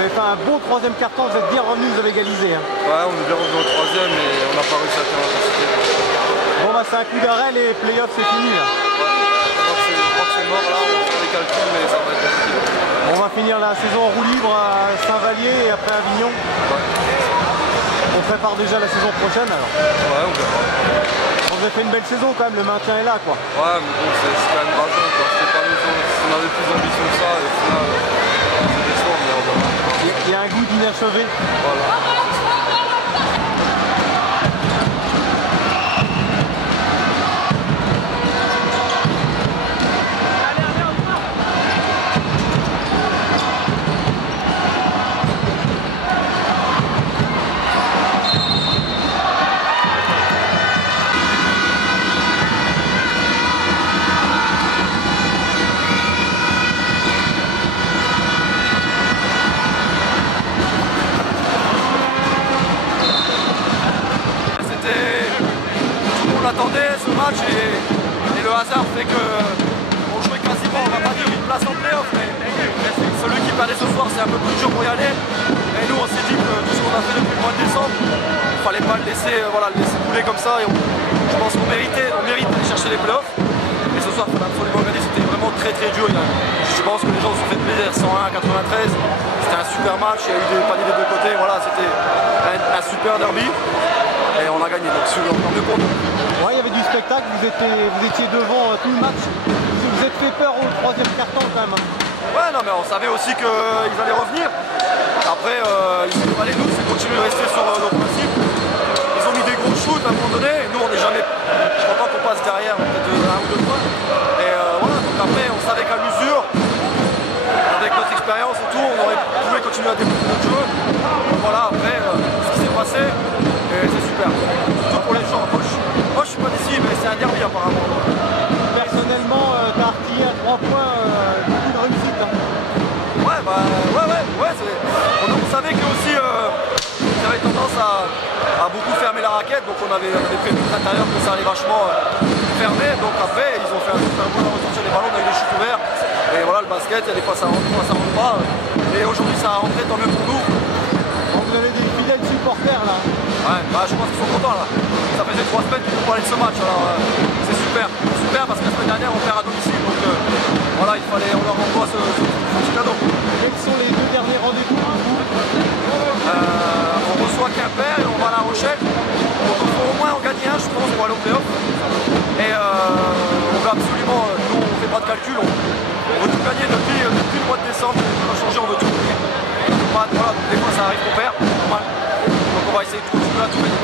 Vous avez fait un bon troisième quart-temps, vous êtes bien revenu, vous avez égalisé. Hein. Ouais, on est bien revenu au troisième et on n'a pas réussi à faire l'intensité. Bon bah c'est un coup d'arrêt, les playoffs c'est fini là. Ouais, je crois que c'est mort là, on fait des calculs mais ça va être compliqué. On va finir la saison en roue libre à Saint-Vallier et après Avignon. Ouais. On prépare déjà la saison prochaine alors. Ouais, on verra. Vous avez fait une belle saison quand même, le maintien est là quoi. Ouais, mais bon, c'est quand même rageant quoi. C'était pas si on avait plus d'ambition que ça, et au final, c'est décevant, mais on verra. Il y a un goût d'inachevé. Voilà. Attendait ce match et le hasard fait qu'on jouait quasiment, on va pas dire une place en play-off, mais celui qui perdait ce soir c'est un peu plus dur pour y aller. Et nous on s'est dit que tout ce qu'on a fait depuis le mois de décembre, il fallait pas le laisser, le laisser couler comme ça. Et je pense qu'on mérite d'aller chercher les play-offs. Et ce soir il fallait absolument gagner, c'était vraiment très dur. Je pense que les gens se sont fait plaisir, 101 à 93, c'était un super match, il y a eu des paniers des deux côtés, voilà, c'était un super derby. Et on a gagné, donc tant mieux pour nous. Ouais, il y avait du spectacle, vous étiez devant tout le match. Vous vous êtes fait peur au troisième quart-temps quand même. Ouais, non, mais on savait aussi qu'ils allaient revenir. Après, il fallait nous, c'est continuer de rester sur nos principes. Ils ont mis des gros shoots à un moment donné. Nous, on n'est jamais. Je crois pas qu'on passe derrière, peut-être un ou deux fois. Et voilà, donc après, on savait qu'à l'usure, avec notre expérience et tout, on aurait pu continuer à développer notre jeu. Donc voilà, après, ce qui s'est passé. Et c'est super, surtout pour les gens. Moi je suis pas d'ici, mais c'est un derby apparemment. Personnellement, t'as artillé à 3 points, beaucoup de réussite. Hein. Ouais, on savait que aussi ils avaient tendance à beaucoup fermer la raquette, donc on avait prévu tout à l'heure que ça allait vachement fermer. Donc après, ils ont fait un super bon ressortir les ballons, on a eu des chutes ouverts. Et voilà, le basket, il y a des fois ça rentre, des fois ça rentre pas. Et aujourd'hui ça a rentré, tant mieux pour nous. Vous avez des fidèles supporters là. Ouais, je pense qu'ils sont contents là. Ça faisait 3 semaines qu'ils nous parlaient de ce match, alors c'est super. Super parce que la semaine dernière on perd à domicile, donc voilà, on leur envoie ce petit cadeau. Quels sont les 2 derniers rendez-vous pour vous? On reçoit Quimper et on va à La Rochelle. Donc il faut au moins en gagner un, je pense, pour aller au play-off. Et on veut absolument, nous on fait pas de calcul, on veut tout gagner depuis le mois de décembre, on a changé, on veut tout gagner. Voilà, des fois ça arrive qu'on perd, c'est normal. Donc on va essayer de continuer à tout gagner.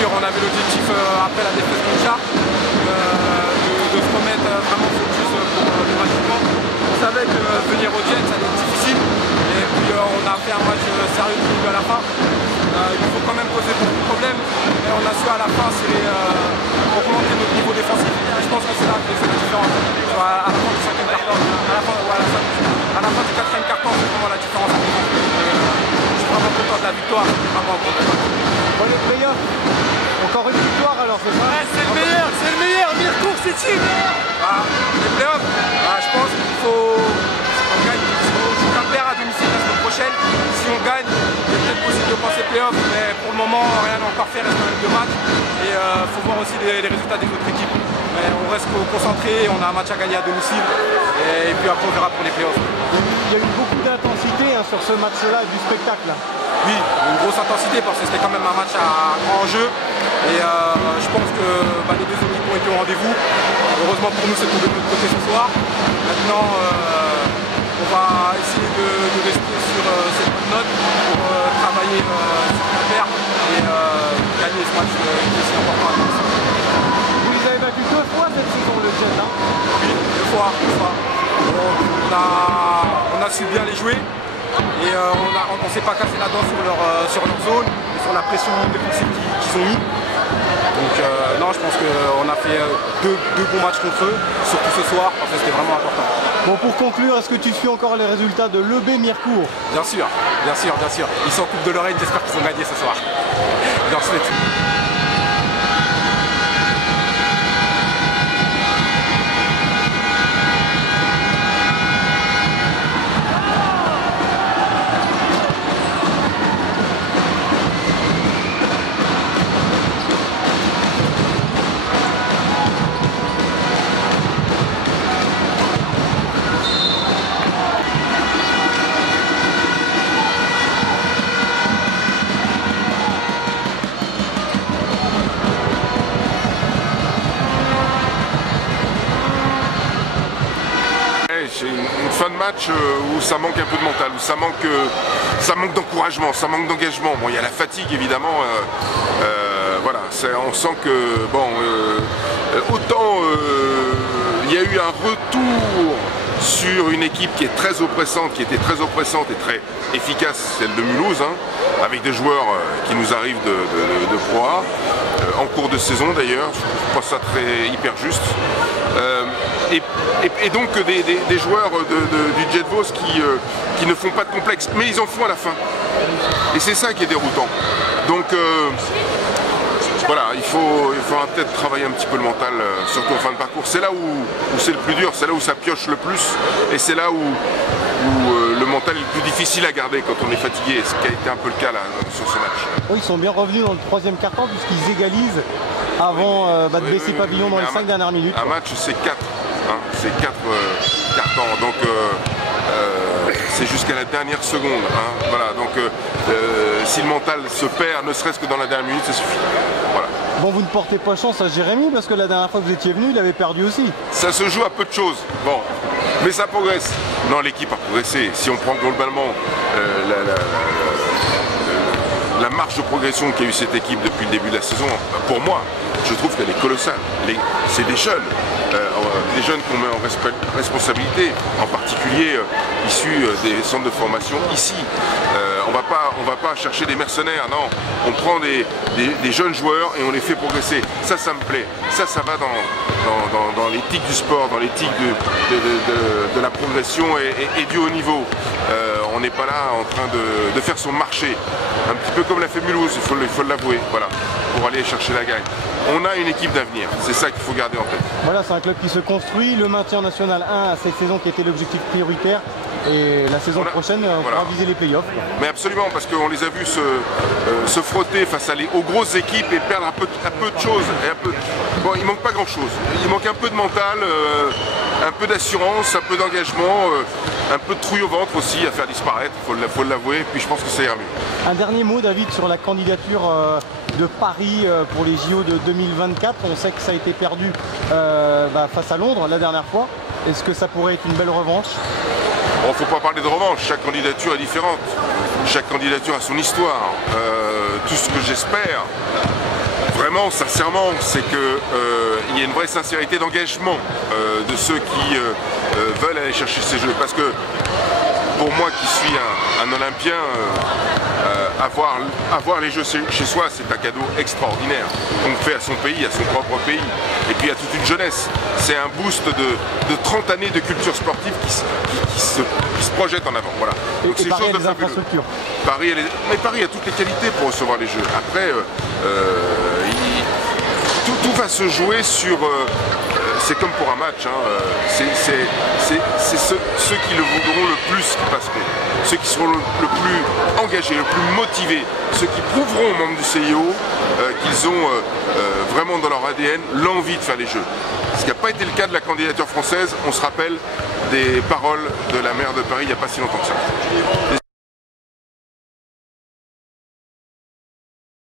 On avait l'objectif après la défaite de Char de se remettre vraiment focus pour le match suivant. On savait que venir au Jet ça allait être difficile et puis on a fait un match sérieux du début à la fin. Il faut quand même poser beaucoup de problèmes mais on a su à la fin augmenter notre niveau défensif et je pense que c'est là que c'est la différence. À la fin du 5e quart-temps, à la fin du 4e quart-temps, c'est vraiment la différence. Je suis vraiment content de la victoire, vraiment Bon, le play-off, encore une victoire alors, c'est ça? Ouais, c'est le meilleur, Mircourt City. Les playoffs, je pense qu'il faut qu'on gagne, il faut Quimper à domicile la semaine prochaine. Si on gagne, il est peut-être possible de passer playoff, mais pour le moment, rien n'est encore fait, il reste quand même 2 matchs. Et il faut voir aussi les résultats des autres équipes. Mais on reste concentré, on a un match à gagner à domicile. Et puis après, on verra pour les playoffs. Il y a eu beaucoup d'intensité sur ce match-là, du spectacle. Oui, une grosse intensité parce que c'était quand même un match à grand jeu. Et je pense que les deux équipes ont été au rendez-vous. Heureusement pour nous, c'est tombé de notre côté ce soir. Maintenant, on va essayer de rester sur cette bonne note pour travailler sur la perte et gagner ce match qui est si important. Vous les avez battus 2 fois cette saison, le Jet, hein? Oui, 2 fois. On a su bien les jouer et on ne s'est pas cassé la dent sur leur zone et sur la pression défensive qu'ils ont mis. Donc non, je pense qu'on a fait deux bons matchs contre eux, surtout ce soir, parce que c'était vraiment important. Bon, pour conclure, est-ce que tu suis encore les résultats de l'EB Mirecourt? Bien sûr. Ils sont en Coupe de Lorraine, j'espère qu'ils ont gagné ce soir. Je leur souhaite. C'est une fin de match où ça manque un peu de mental, où ça manque d'encouragement, ça manque d'engagement. Bon, il y a la fatigue évidemment. Voilà, on sent que bon, autant il y a eu un retour sur une équipe qui est très oppressante, qui était très oppressante et très efficace, celle de Mulhouse, hein, avec des joueurs qui nous arrivent de Pro A, en cours de saison d'ailleurs. Je pense ça hyper juste. Et donc des joueurs du Jet Boss qui ne font pas de complexe, mais ils en font à la fin. Et c'est ça qui est déroutant. Donc voilà, il faudra peut-être travailler un petit peu le mental, surtout en fin de parcours. C'est là où c'est le plus dur, c'est là où ça pioche le plus, et c'est là où le mental est le plus difficile à garder quand on est fatigué, ce qui a été un peu le cas là, sur ce match. Oui, ils sont bien revenus dans le 3e quart-temps puisqu'ils égalisent avant de baisser pavillon dans les 5 dernières minutes. Un match, c'est 4. Hein, c'est 4 quart-temps, donc c'est jusqu'à la dernière seconde. Hein, voilà, donc si le mental se perd, ne serait-ce que dans la dernière minute, ça suffit. Voilà. Bon, vous ne portez pas chance à Jérémy parce que la dernière fois que vous étiez venu, il avait perdu aussi. Ça se joue à peu de choses. Bon, mais ça progresse. Non, l'équipe a progressé. Si on prend globalement la marche de progression qu'a eu cette équipe depuis le début de la saison, pour moi, je trouve qu'elle est colossale. C'est des jeunes qu'on met en responsabilité, en particulier issus des centres de formation ici. On va pas chercher des mercenaires, non. On prend des jeunes joueurs et on les fait progresser. Ça me plaît. Ça va dans l'éthique du sport, dans l'éthique de la progression et du haut niveau. On n'est pas là en train de faire son marché, un petit peu comme l'a fait Mulhouse, il faut l'avouer, voilà, pour aller chercher la gagne. On a une équipe d'avenir, c'est ça qu'il faut garder en tête. Voilà, c'est un club qui se construit, le maintien en National 1 à cette saison qui était l'objectif prioritaire, et la saison prochaine, on pourra viser les playoffs. Mais absolument, parce qu'on les a vus se frotter face aux grosses équipes et perdre un peu de choses. Bon, il manque pas grand-chose, il manque un peu de mental, un peu d'assurance, un peu d'engagement, un peu de trouille au ventre aussi à faire disparaître, il faut l'avouer, et puis je pense que ça ira mieux. Un dernier mot, David, sur la candidature de Paris pour les JO de 2024. On sait que ça a été perdu face à Londres la dernière fois. Est-ce que ça pourrait être une belle revanche? Bon, il ne faut pas parler de revanche, chaque candidature est différente. Chaque candidature a son histoire. Tout ce que j'espère, vraiment, sincèrement, c'est qu'il y ait une vraie sincérité d'engagement de ceux qui veulent aller chercher ces jeux. Parce que pour moi qui suis un Olympien, avoir les jeux chez soi, c'est un cadeau extraordinaire qu'on fait à son pays, à son propre pays, et puis à toute une jeunesse. C'est un boost de 30 années de culture sportive qui se projette en avant. Voilà. Donc c'est chose de fabuleux. Mais Paris a toutes les qualités pour recevoir les jeux. Après, tout va se jouer sur... c'est comme pour un match, hein, c'est ceux qui le voudront le plus qui passeront, ceux qui seront le plus engagés, le plus motivés, ceux qui prouveront aux membres du CIO qu'ils ont vraiment dans leur ADN l'envie de faire les jeux. Ce qui n'a pas été le cas de la candidature française, on se rappelle des paroles de la maire de Paris il n'y a pas si longtemps que ça.